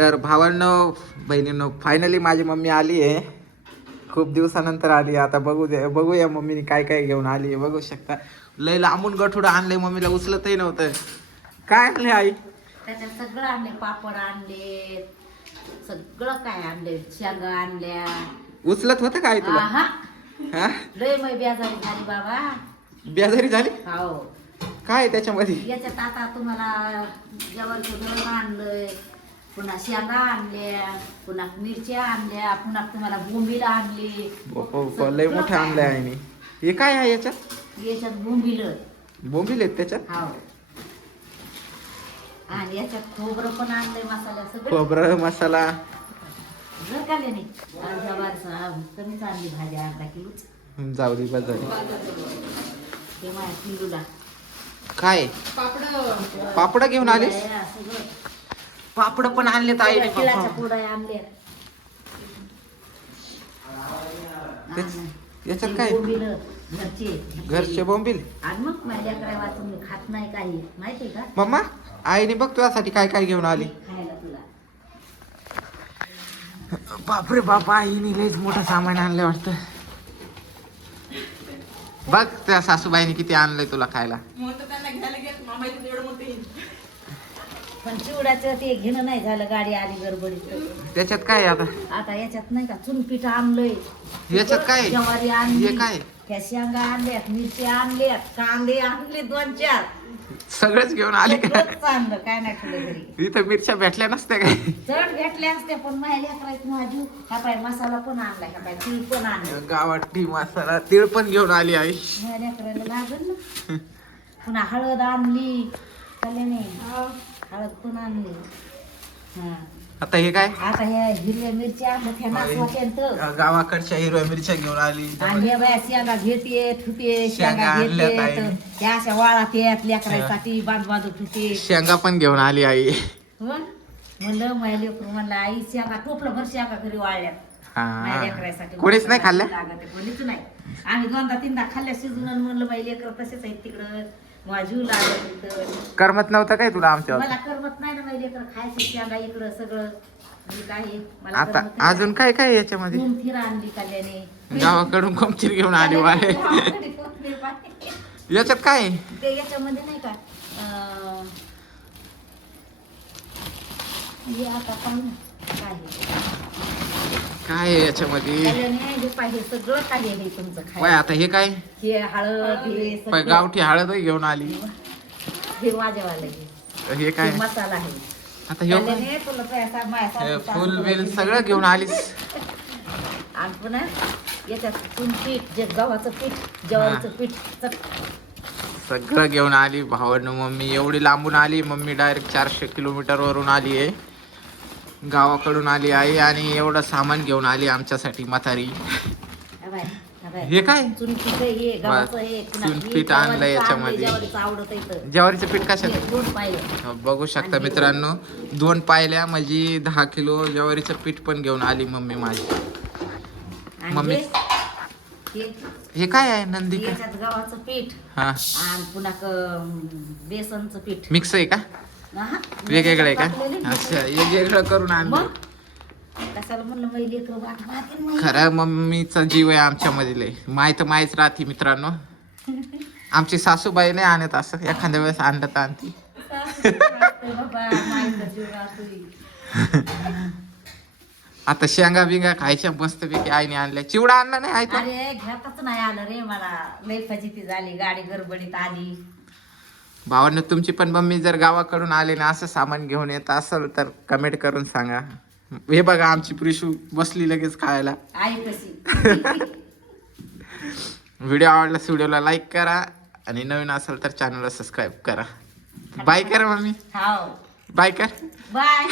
तर भावांनो बहिणींनो फायनली माझी मम्मी आली आहे. खूप दिवसानंतर आली. आता बघूया मम्मीने काय काय घेऊन आली आहे. बघू शकता लय लांबून गठुडं आणलंय. मम्मीला उचलतही नव्हतं. काय आणले आई? त्याच्यात सगळं आणले, पापड आणले, सगळं काय आणले, शेंगा आणल्या. उचलत होतं काय तुला? हा हा लय मै बेजारी झाली बाबा. बेजारी झाली? हो. काय त्याच्यामध्ये? याच्यात आता तुम्हाला जेवायचं दळण आणलंय, पुन्हा शेंगा आणल्या, पुन्हा मिरच्या आणल्या, पुन्हा तुम्हाला बोंबील आणली. लय मोठं आणलंय आईने. हे काय आहे याच्यात? याच्यात बोंबील बोंबील आहेत त्याच्यात? हो. आणि याच्यात खोबरं पण आणलंय, मसाला सगळं. खोबरं मसाला जर का नाही कमीच आणली भाजी, अर्धा किलो. जाऊ दे बस झाली. ते माझ्या किलोला काय पापड घेऊन आलीस? सगळं पापड पण आणलेत आईने. तिळाच्या पोळ्या आणल्या. याच्यात काय? बोंबील घरचे बोंबील. आणि मग माझ्या लेकरा वाचून मी खात नाही काही, माहितीये का? मम्मा आईने बघ तुझ्यासाठी काय काय घेऊन आली. खायला तुला बापरे बापा आईने लयच मोठं सामान आणलं वाटतं. बघ त्या सासूबाईने किती आणलंय तुला खायला. पण चिवड्याचं ते घेणं नाही झालं, गाडी आली गडबडीत. त्याच्यात काय आता? आता याच्यात नाही का चुनपीठ आणलंय. याच्यात काय? ज्वारी हे आणली, काय? त्या शेंगा आणल्यात, मिरच्या आणल्यात, कांदे आणले 2-4. सगळंच घेऊन आली का? सगळंच आणलं, काय नाही ठेवलं घरी. इथं मिरच्या भेटल्या नसत्या काय? चढ घेतले असते, पण माझ्या लेकराचं माझी हापाय मसाला पण आणलाय, हापाय तीळ पण आणलं. गावाटी मसाला तीळ पण घेऊन आली आई. माझ्या लेकराला लागल ना. पुन्हा हळद आणली, कल्याने हळद पण आणली. हा. आता हे काय? आता ह्या हिरव्या मिरच्या आणल्या, त्या नाचवाच्या. गावाकडच्या हिरव्या मिरच्या घेऊन आली. आणि हे बाया शेंगा घेते ठुते, शेंगा शेंगा आणल्यात घेते, आई. त्या अशा वाळात येत लेकरासाठी बांधू ठुते. शेंगा पण घेऊन आली आई. म्हणलं माझ्या लेकरू म्हणलं आई शेंगा टोपलं भर शेंगा घरी वाळल्यात माझ्या हा लेकरासाठी. कोणीच नाही खाल्ल्या? कोणीच नाही. आम्ही 2दा-3दा खाल्ल्या शिजून. आणि म्हणलं माझे लेकर तसेच आहेत तिकडं, माझी लागत तिथं. करमत नव्हतं काय तुला आमच्यावर? मला करमत नाही ना माझे लेकर खायचं शेंगा इकडं सगळं. म्हणजे काय मला आता करमत नाही. अजून काय काय याच्यामध्ये? कोथिंबीर आणली कल्याने. गावाकडून कोमचीर घेऊन आली वाळे. कोथिंबीर पाहिजे. याच्यात काय? ते याच्यामध्ये नाही का हे आता पाहू ना काय काय आहे याच्यामध्ये? हे पाहिजे सगळं काय आहे तुमचं वय खायला. आता हे काय? हे हळद, हे पण सगळं. गावठी हळद घेऊन आली. हे माझ्यावालं हे हे काय? मसाला आहे. आता हे कल्याने तुला पैसा माझ्या फुल बिल सगळं घेऊन आलीस. आणि पुन्हा याच्यात पीठ, जे गव्हाचं पीठ, ज्वारीचं पीठ, सगळं घेऊन आली. भावानं मम्मी एवढी लांबून आली. मम्मी डायरेक्ट 400 किलोमीटर वरून आली आहे. गावाकडून आली आई आणि एवढं सामान घेऊन आली आमच्यासाठी म्हातारी. हे काय? चुनपीठ हे गव्हाचं हे पुन्हा चुनपीठ आणलं याच्यामध्ये. ज्वारीचं आवडत इथं. ज्वारीचं पीठ कशात? 2 पाहिलं. बघू शकता मित्रांनो 2 पायल्या म्हणजे 10 किलो ज्वारीचं पीठ पण घेऊन आली मम्मी माझी. आणि मम्मी हे हे काय आहे? नंदी का? याच्यात गव्हाचं पीठ हा आणि पुन्हा बेसनचं पीठ. मिक्स आहे का? हा. वेगवेगळं आहे का? टाकलेलं आहे. अच्छा वेगवेगळं करून आणलं. मग कशाला म्हणलं माहिती लेकरं वाट पाहतील मग. खरं मम्मीचा जीव आहे आमच्यामध्ये लय. माहीत माहीच राहते मित्रांनो. आमची सासूबाई नाही आणत असं. एखाद्या वेळेस आणलं तर आणते. बाबा माईचा जीव राहतोय. आता शेंगा बिंगा खायच्या मस्तपैकी आईने आणल्या. चिवडा आणला नाही आई? अरे घेतच नाही आलं रे मला. लई फजिती झाली, गाडी गडबडीत आली. भावांनो तुमची पण मम्मी जर गावाकडून आले ना असं सामान घेऊन येत असेल तर कमेंट करून सांगा. हे बघा आमची प्रिशू बसली लगेच खायला. आई कशी. व्हिडिओ आवडल्यास व्हिडिओला लाईक करा आणि नवीन असेल तर चॅनलला सबस्क्राईब करा. बाय कर मम्मी. हाव बाय कर. बाय.